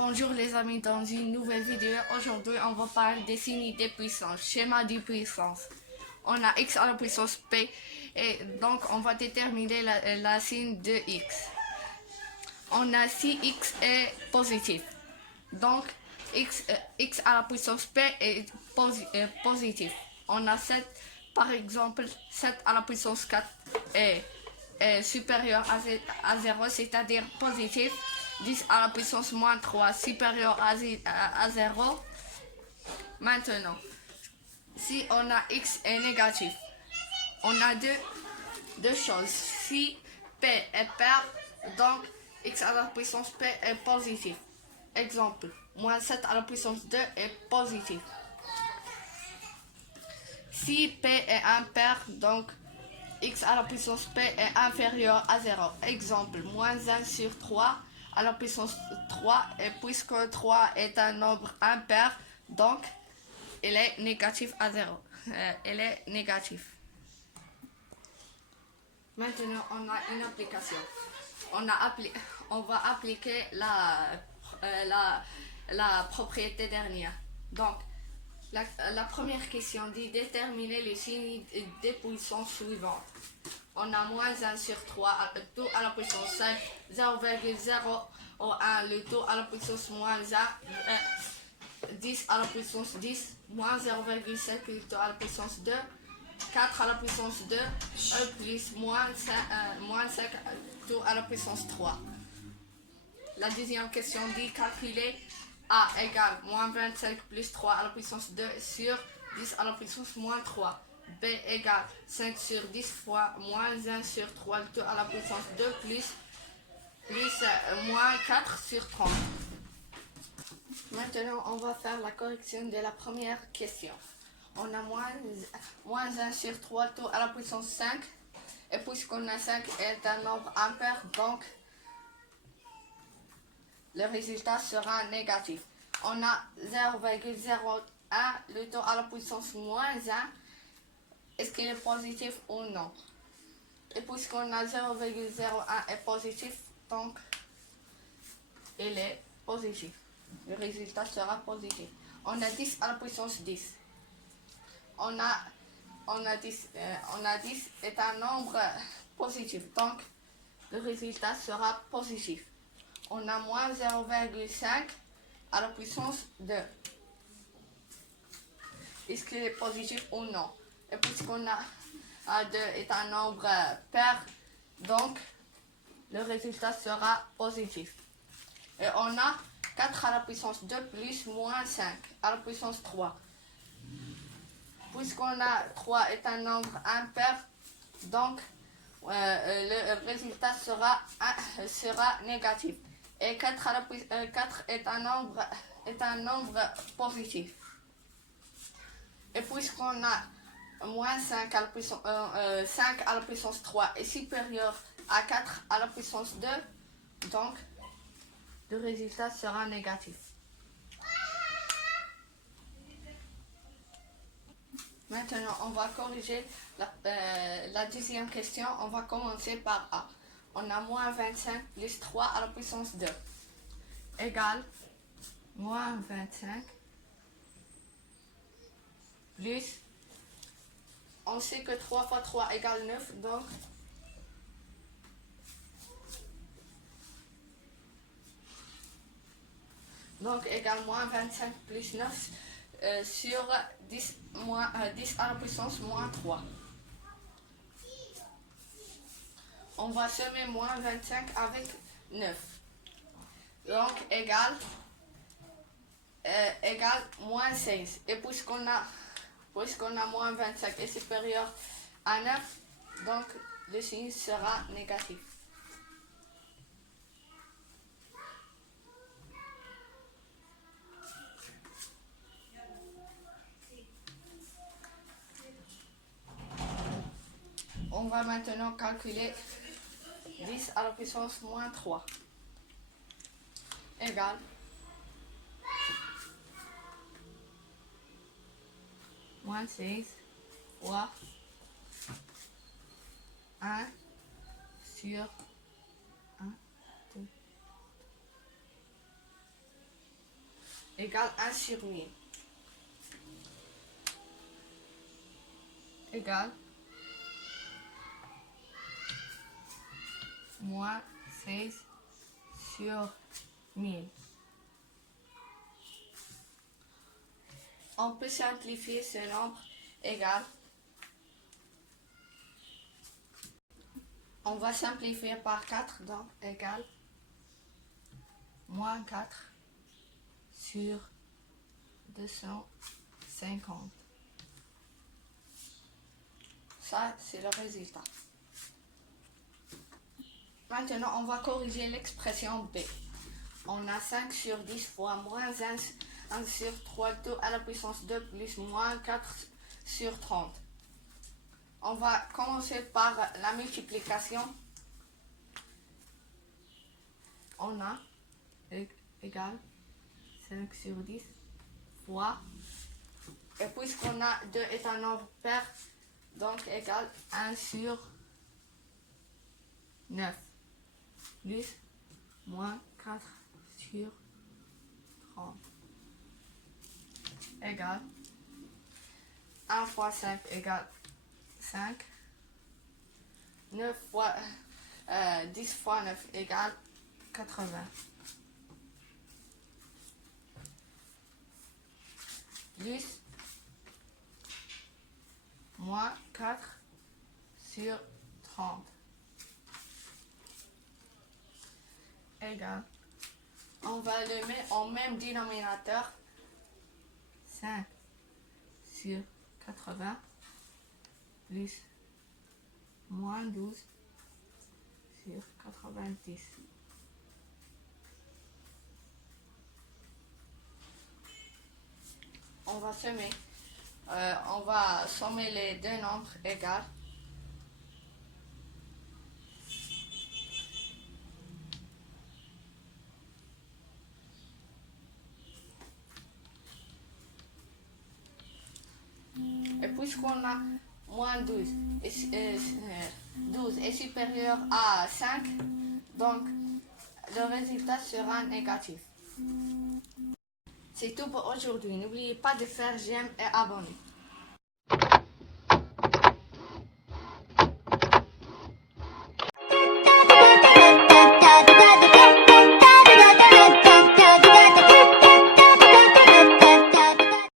Bonjour les amis, dans une nouvelle vidéo, aujourd'hui on va parler des signes de puissance, schéma de puissance. On a x à la puissance p et donc on va déterminer la signe de x. On a si x est positif, donc x à la puissance p est positif. On a 7, par exemple, 7 à la puissance 4 est supérieur à 0, c'est-à-dire positif. 10 à la puissance moins 3 supérieur à 0. Maintenant, si on a x est négatif, on a deux choses. Si p est pair, donc x à la puissance p est positif. Exemple, moins 7 à la puissance 2 est positif. Si p est impair, donc x à la puissance p est inférieur à 0. Exemple, moins 1 sur 3 à la puissance 3, et puisque 3 est un nombre impair, donc il est négatif à 0. Il est négatif. Maintenant, on a une application. On va appliquer la propriété dernière. Donc, la première question dit déterminer les signes des puissances suivantes. On a moins 1 sur 3, tout à la puissance 5, 0,001, le tout à la puissance moins 1, 10 à la puissance 10, moins 0,5, le tout à la puissance 2, 4 à la puissance 2, plus moins 5, tout à la puissance 3. La deuxième question dit calculer A égale moins 25 plus 3 à la puissance 2 sur 10 à la puissance moins 3. B égale 5 sur 10 fois moins 1 sur 3 tout à la puissance 2 plus moins 4 sur 30. Maintenant, on va faire la correction de la première question. On a moins 1 sur 3 tout à la puissance 5. Et puisqu'on a 5 est un nombre impair, donc le résultat sera négatif. On a 0,01, le tout à la puissance moins 1. Est-ce qu'il est positif ou non? Et puisqu'on a 0,01 est positif, donc il est positif. Le résultat sera positif. On a 10 à la puissance 10. On a 10 est un nombre positif, donc le résultat sera positif. On a moins 0,5 à la puissance 2. Est-ce qu'il est positif ou non? Et puisqu'on a 2 est un nombre pair, donc le résultat sera positif. Et on a 4 à la puissance 2 plus moins 5 à la puissance 3. Puisqu'on a 3 est un nombre impair, donc le résultat sera négatif. Et 4 est un nombre positif. Et puisqu'on a moins 5 à la puissance, 5 à la puissance 3 est supérieur à 4 à la puissance 2, donc le résultat sera négatif. Maintenant, on va corriger la deuxième question. On va commencer par A. On a moins 25 plus 3 à la puissance 2 égale moins 25 plus, on sait que 3 fois 3 égale 9, donc égale moins 25 plus 9 sur 10 à la puissance moins 3. On va semer moins 25 avec 9. Donc égale moins 16. Et puisqu'on a moins 25 est supérieur à 9, donc le signe sera négatif. On va maintenant calculer 10 à la puissance moins 3 égale moins 16 fois 1 sur 1, 2, égale 1 sur 1000 égale moins 16 sur 1000. On peut simplifier ce nombre égal. On va simplifier par 4, donc égal moins 4 sur 250. Ça, c'est le résultat. Maintenant, on va corriger l'expression B. On a 5 sur 10 fois moins 1 sur 3 tout à la puissance 2 plus moins 4 sur 30. On va commencer par la multiplication. On a égal 5 sur 10 fois, et puisqu'on a 2 est un nombre pair, donc égal 1 sur 9 plus moins 4 sur 30 égale 1 fois 5 égale 5. 9 fois 10 fois 9 égale 80. Plus moins 4 sur 30 égale, on va le mettre en même dénominateur, 5 sur 80 plus moins 12 sur 90. On va semer. On va sommer les deux nombres égaux. Et puisqu'on a moins 12 est supérieur à 5, donc le résultat sera négatif. C'est tout pour aujourd'hui. N'oubliez pas de faire j'aime et abonner.